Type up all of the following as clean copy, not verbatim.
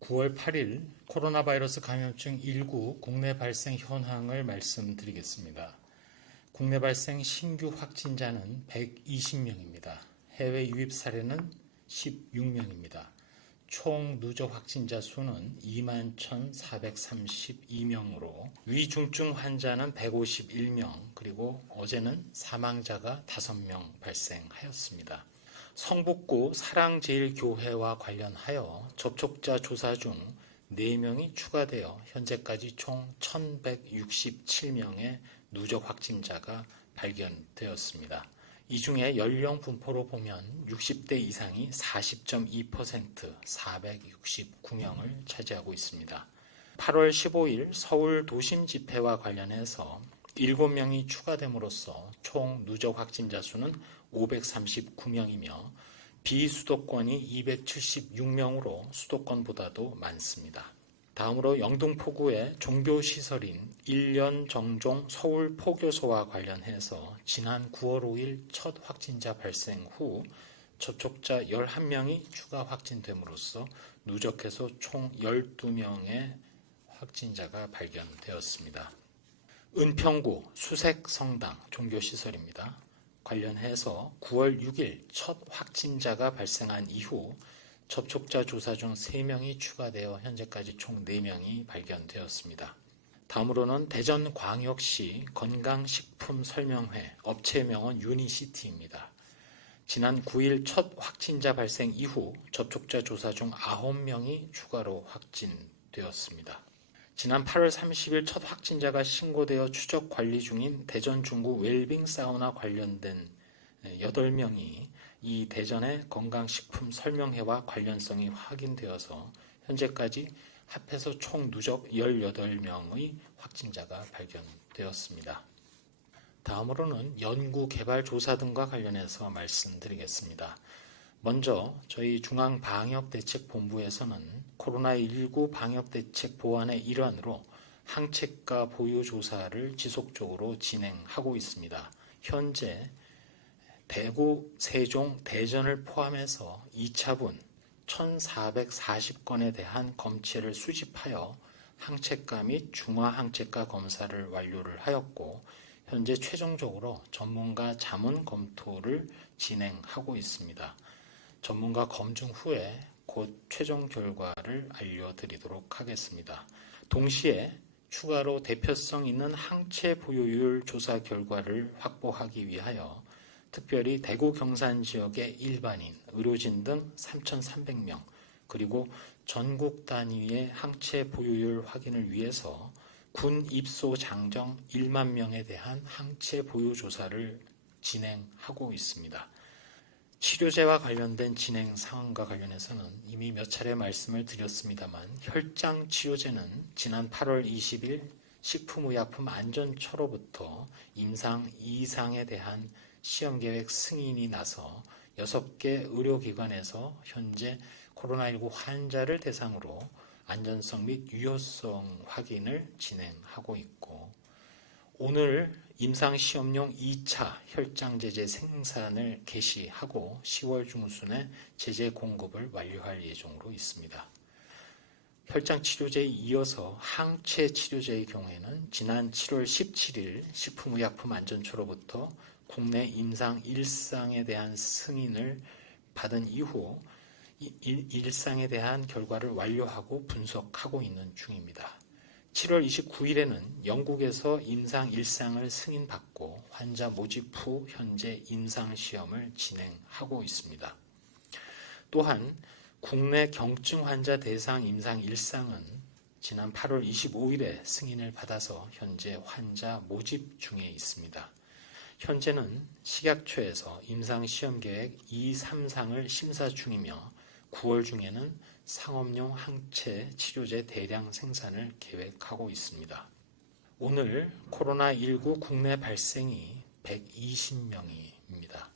(9월 8일) 코로나 바이러스 감염증 19 국내 발생 현황을 말씀드리겠습니다. 국내 발생 신규 확진자는 120명입니다. 해외 유입 사례는 16명입니다. 총 누적 확진자 수는 21,432명으로 위중증 환자는 151명, 그리고 어제는 사망자가 5명 발생하였습니다. 성북구 사랑제일교회와 관련하여 접촉자 조사 중 4명이 추가되어 현재까지 총 1,167명의 누적 확진자가 발견되었습니다. 이 중에 연령 분포로 보면 60대 이상이 40.2%, 469명을 차지하고 있습니다. 8월 15일 서울 도심 집회와 관련해서 7명이 추가됨으로써 총 누적 확진자 수는 539명이며 비수도권이 276명으로 수도권보다도 많습니다. 다음으로 영등포구의 종교시설인 1년 정종 서울포교소와 관련해서 지난 9월 5일 첫 확진자 발생 후 접촉자 11명이 추가 확진됨으로써 누적해서 총 12명의 확진자가 발견되었습니다. 은평구 수색성당 종교시설입니다. 관련해서 9월 6일 첫 확진자가 발생한 이후 접촉자 조사 중 3명이 추가되어 현재까지 총 4명이 발견되었습니다. 다음으로는 대전광역시 건강식품설명회 업체명은 유니시티입니다. 지난 9일 첫 확진자 발생 이후 접촉자 조사 중 9명이 추가로 확진되었습니다. 지난 8월 30일 첫 확진자가 신고되어 추적 관리 중인 대전 중구 웰빙 사우나 관련된 8명이 이 대전의 건강식품 설명회와 관련성이 확인되어서 현재까지 합해서 총 누적 18명의 확진자가 발견되었습니다. 다음으로는 연구개발조사 등과 관련해서 말씀드리겠습니다. 먼저 저희 중앙방역대책본부에서는 코로나19 방역대책 보완의 일환으로 항체가 보유 조사를 지속적으로 진행하고 있습니다. 현재 대구, 세종, 대전을 포함해서 2차분 1,440건에 대한 검체를 수집하여 항체가 및 중화항체가 검사를 완료를 하였고 현재 최종적으로 전문가 자문 검토를 진행하고 있습니다. 전문가 검증 후에 곧 최종 결과를 알려드리도록 하겠습니다. 동시에 추가로 대표성 있는 항체 보유율 조사 결과를 확보하기 위하여 특별히 대구 경산 지역의 일반인, 의료진 등 3,300명, 그리고 전국 단위의 항체 보유율 확인을 위해서 군 입소 장정 1만 명에 대한 항체 보유 조사를 진행하고 있습니다. 치료제와 관련된 진행 상황과 관련해서는 이미 몇 차례 말씀을 드렸습니다만 혈장 치료제는 지난 8월 20일 식품의약품안전처로부터 임상 2상에 대한 시험계획 승인이 나서 6개 의료기관에서 현재 코로나19 환자를 대상으로 안전성 및 유효성 확인을 진행하고 있고 오늘 임상시험용 2차 혈장제제 생산을 개시하고 10월 중순에 제재 공급을 완료할 예정으로 있습니다. 혈장 치료제에 이어서 항체 치료제의 경우에는 지난 7월 17일 식품의약품안전처로부터 국내 임상 1상에 대한 승인을 받은 이후 1상에 대한 결과를 완료하고 분석하고 있는 중입니다. 7월 29일에는 영국에서 임상 1상을 승인받고 환자 모집 후 현재 임상시험을 진행하고 있습니다. 또한 국내 경증 환자 대상 임상 1상은 지난 8월 25일에 승인을 받아서 현재 환자 모집 중에 있습니다. 현재는 식약처에서 임상시험계획 2, 3상을 심사 중이며 9월 중에는 상업용 항체 치료제 대량 생산을 계획하고 있습니다. 오늘 코로나19 국내 발생이 120명입니다.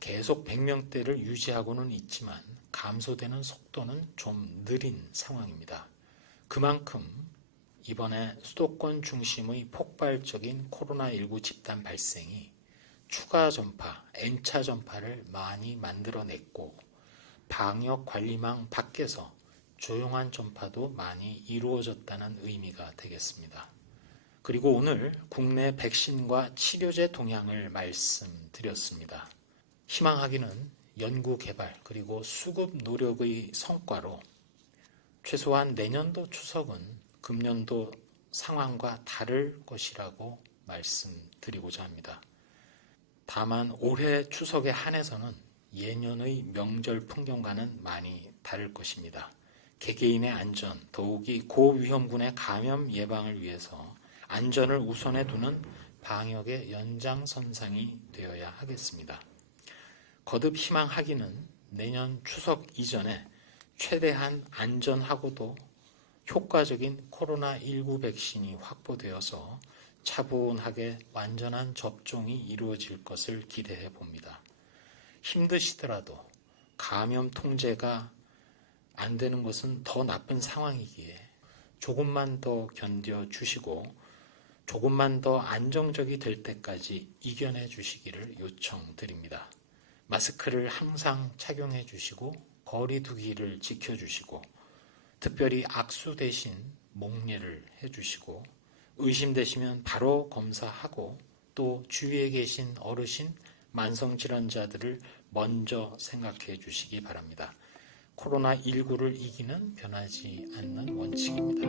계속 100명대를 유지하고는 있지만 감소되는 속도는 좀 느린 상황입니다. 그만큼 이번에 수도권 중심의 폭발적인 코로나19 집단 발생이 추가 전파, N차 전파를 많이 만들어냈고 방역 관리망 밖에서 조용한 전파도 많이 이루어졌다는 의미가 되겠습니다. 그리고 오늘 국내 백신과 치료제 동향을 말씀드렸습니다. 희망하기는 연구 개발 그리고 수급 노력의 성과로 최소한 내년도 추석은 금년도 상황과 다를 것이라고 말씀드리고자 합니다. 다만 올해 추석에 한해서는 예년의 명절 풍경과는 많이 다를 것입니다. 개개인의 안전, 더욱이 고위험군의 감염 예방을 위해서 안전을 우선에 두는 방역의 연장선상이 되어야 하겠습니다. 거듭 희망하기는 내년 추석 이전에 최대한 안전하고도 효과적인 코로나19 백신이 확보되어서 차분하게 완전한 접종이 이루어질 것을 기대해 봅니다. 힘드시더라도 감염 통제가 안 되는 것은 더 나쁜 상황이기에 조금만 더 견뎌주시고 조금만 더 안정적이 될 때까지 이겨내 주시기를 요청드립니다. 마스크를 항상 착용해 주시고 거리 두기를 지켜주시고 특별히 악수 대신 목례를 해주시고 의심되시면 바로 검사하고 또 주위에 계신 어르신, 만성질환자들을 먼저 생각해 주시기 바랍니다. 코로나19를 이기는 변하지 않는 원칙입니다.